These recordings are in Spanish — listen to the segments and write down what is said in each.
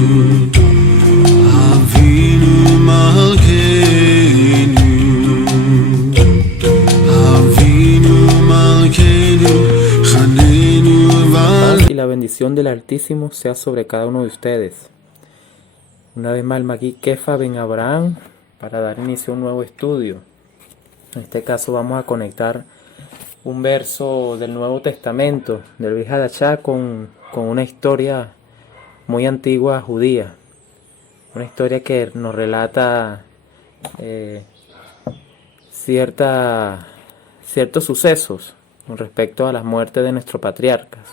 Y la bendición del Altísimo sea sobre cada uno de ustedes. Una vez más, el Magui Kefa Ben Abraham, para dar inicio a un nuevo estudio. En este caso vamos a conectar un verso del Nuevo Testamento, del Vihadachá, con una historia muy antigua judía. Una historia que nos relata ciertos sucesos con respecto a las muertes de nuestros patriarcas.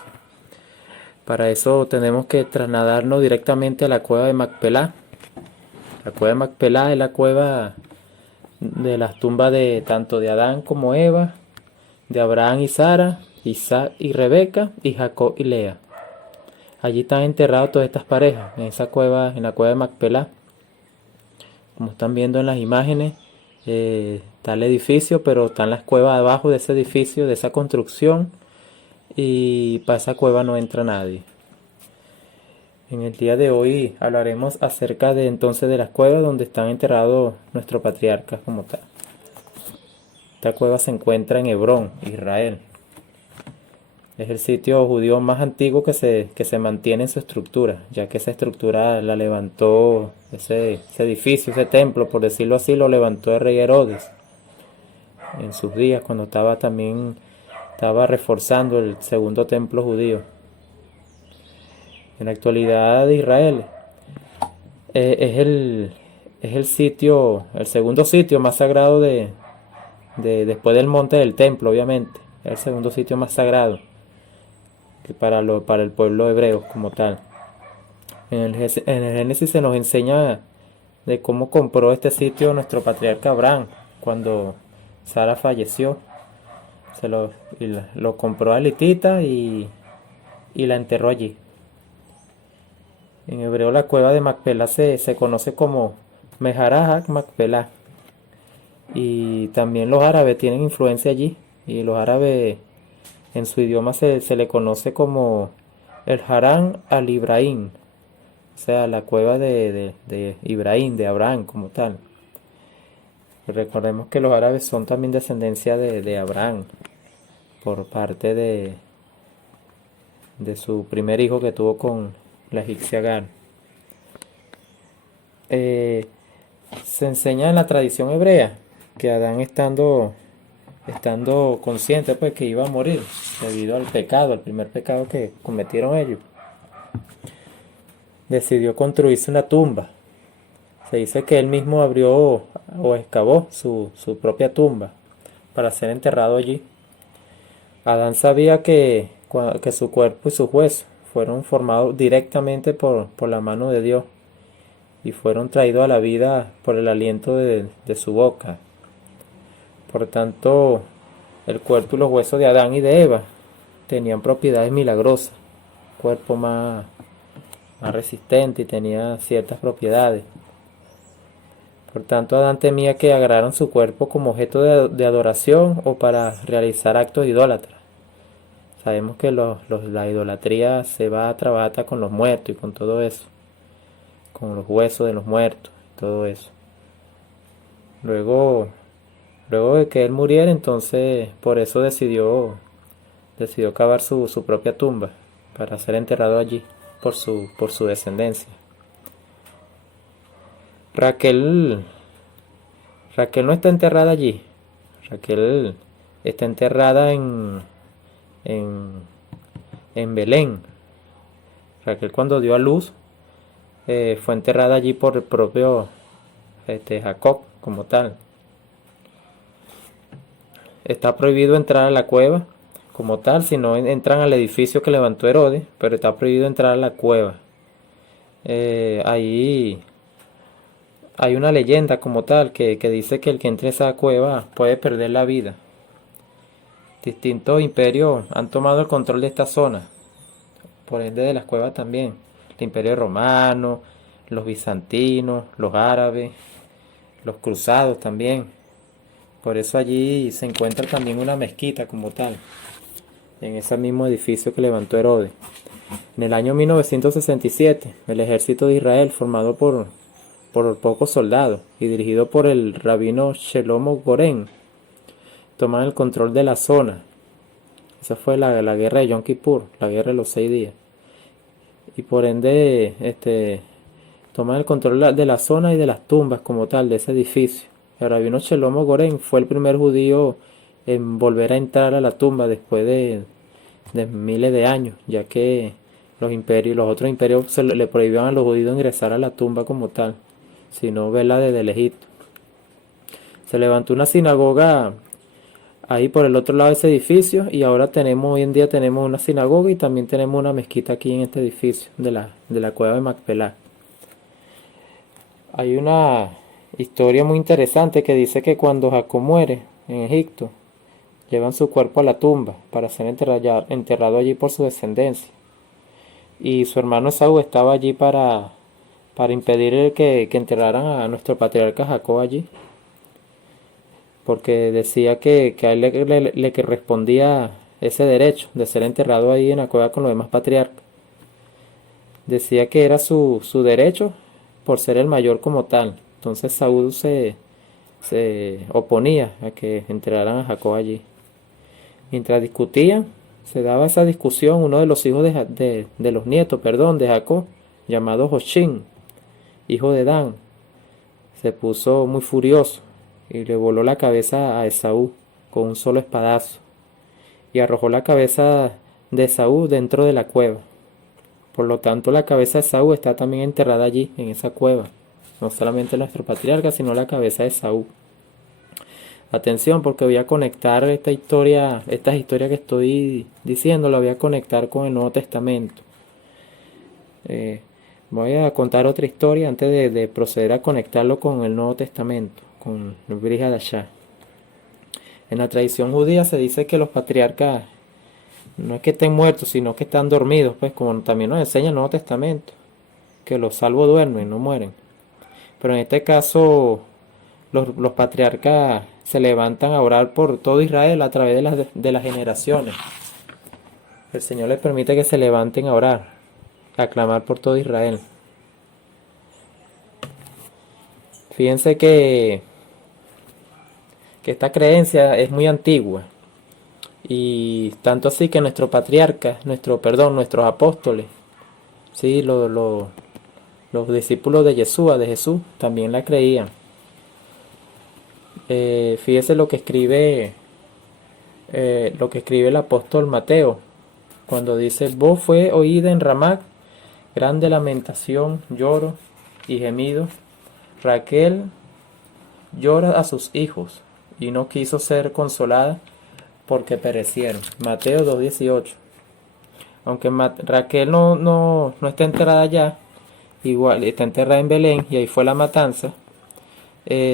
Para eso tenemos que trasladarnos directamente a la cueva de Macpelá. La cueva de Macpelá es la cueva de las tumbas de tanto de Adán como Eva, de Abraham y Sara, Isaac y Rebeca, y Jacob y Lea. Allí están enterradas todas estas parejas, en esa cueva, en la cueva de Macpelá. Como están viendo en las imágenes, está el edificio, pero están las cuevas abajo de ese edificio, de esa construcción, y para esa cueva no entra nadie. En el día de hoy hablaremos acerca de entonces de las cuevas donde están enterrados nuestros patriarcas como tal. Esta cueva se encuentra en Hebrón, Israel. Es el sitio judío más antiguo que se mantiene en su estructura, ya que esa estructura la levantó, ese edificio, ese templo, por decirlo así, lo levantó el rey Herodes en sus días, cuando estaba reforzando el segundo templo judío. En la actualidad de Israel es el segundo sitio más sagrado después del monte del templo, obviamente. Es el segundo sitio más sagrado que para el pueblo hebreo como tal. En el Génesis se nos enseña de cómo compró este sitio nuestro patriarca Abraham cuando Sara falleció. Lo compró a Litita y la enterró allí. En hebreo la cueva de Macpelá se conoce como Meharajak Macpelá. Y también los árabes tienen influencia allí. Y los árabes en su idioma se le conoce como el Harán al-Ibrahim. O sea, la cueva de Ibrahim, de Abraham como tal. Recordemos que los árabes son también descendencia de Abraham. Por parte de su primer hijo que tuvo con la egipcia Agar. Se enseña en la tradición hebrea que Adán estando consciente pues que iba a morir debido al pecado, al primer pecado que cometieron ellos, decidió construirse una tumba. Se dice que él mismo abrió o excavó su propia tumba para ser enterrado allí. Adán sabía que su cuerpo y sus huesos fueron formados directamente por la mano de Dios y fueron traídos a la vida por el aliento de su boca. Por tanto, el cuerpo y los huesos de Adán y de Eva tenían propiedades milagrosas, cuerpo más resistente y tenía ciertas propiedades. Por tanto, Adán temía que agarraran su cuerpo como objeto de adoración o para realizar actos idólatras. Sabemos que la idolatría se va a trabajar con los muertos y con todo eso, con los huesos de los muertos y todo eso. Luego de que él muriera, entonces por eso decidió cavar su propia tumba para ser enterrado allí por su descendencia. Raquel no está enterrada allí. Raquel está enterrada en Belén. Raquel, cuando dio a luz, fue enterrada allí por el propio Jacob como tal. Está prohibido entrar a la cueva como tal, si no entran al edificio que levantó Herodes, pero está prohibido entrar a la cueva. Ahí hay una leyenda como tal que dice que el que entre a esa cueva puede perder la vida. Distintos imperios han tomado el control de esta zona, por ende de las cuevas también. El imperio romano, los bizantinos, los árabes, los cruzados también. Por eso allí se encuentra también una mezquita como tal, en ese mismo edificio que levantó Herodes. En el año 1967, el ejército de Israel, formado por pocos soldados y dirigido por el rabino Shlomo Goren, toman el control de la zona. Esa fue la guerra de Yom Kippur, la guerra de los 6 días. Y por ende, toman el control de la zona y de las tumbas como tal, de ese edificio. El rabino Shlomo Goren fue el primer judío en volver a entrar a la tumba después de miles de años, ya que los otros imperios le prohibían a los judíos ingresar a la tumba como tal, sino verla desde el Egipto. Se levantó una sinagoga ahí por el otro lado de ese edificio, y ahora hoy en día tenemos una sinagoga y también tenemos una mezquita aquí en este edificio de la cueva de Macpelá. Hay una historia muy interesante que dice que cuando Jacob muere en Egipto, llevan su cuerpo a la tumba para ser enterrado allí por su descendencia. Y su hermano Esaú estaba allí para impedir que enterraran a nuestro patriarca Jacob allí, porque decía que a él le correspondía ese derecho de ser enterrado ahí en la cueva con los demás patriarcas. Decía que era su derecho por ser el mayor como tal. Entonces Saúl se oponía a que enterraran a Jacob allí. Mientras discutían, se daba esa discusión, uno de los hijos de los nietos, de Jacob, llamado Joshin, hijo de Dan, se puso muy furioso y le voló la cabeza a Esaú con un solo espadazo, y arrojó la cabeza de Esaú dentro de la cueva. Por lo tanto, la cabeza de Esaú está también enterrada allí, en esa cueva. No solamente nuestro patriarca, sino la cabeza de Esaú. Atención, porque voy a conectar estas historias que estoy diciendo, la voy a conectar con el Nuevo Testamento. Voy a contar otra historia antes de proceder a conectarlo con el Nuevo Testamento, con el Brit Hadashah. En la tradición judía se dice que los patriarcas no es que estén muertos, sino que están dormidos, pues como también nos enseña el Nuevo Testamento, que los salvos duermen, no mueren. Pero en este caso, los patriarcas se levantan a orar por todo Israel a través de las generaciones. El Señor les permite que se levanten a orar, a clamar por todo Israel. Fíjense que esta creencia es muy antigua, y tanto así que nuestros patriarcas, nuestros apóstoles, ¿sí? los discípulos de Jesús, también la creían. Fíjese lo que escribe el apóstol Mateo, cuando dice: voz fue oída en Ramá, grande lamentación, lloro y gemido. Raquel llora a sus hijos, y no quiso ser consolada porque perecieron. Mateo 2:18. Aunque Raquel no está enterrada allá, igual está enterrada en Belén, y ahí fue la matanza.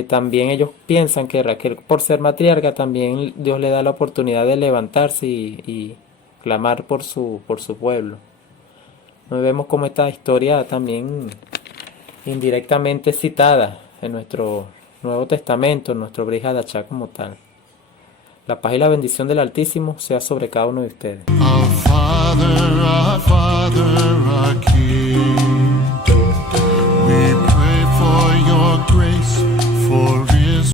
También ellos piensan que Raquel, por ser matriarca, también Dios le da la oportunidad de levantarse y clamar por su pueblo. Nos vemos como esta historia también indirectamente citada en nuestro Nuevo Testamento, en nuestro Brit Hadashah como tal. La paz y la bendición del Altísimo sea sobre cada uno de ustedes. Our Father, our King, we pray for your grace, for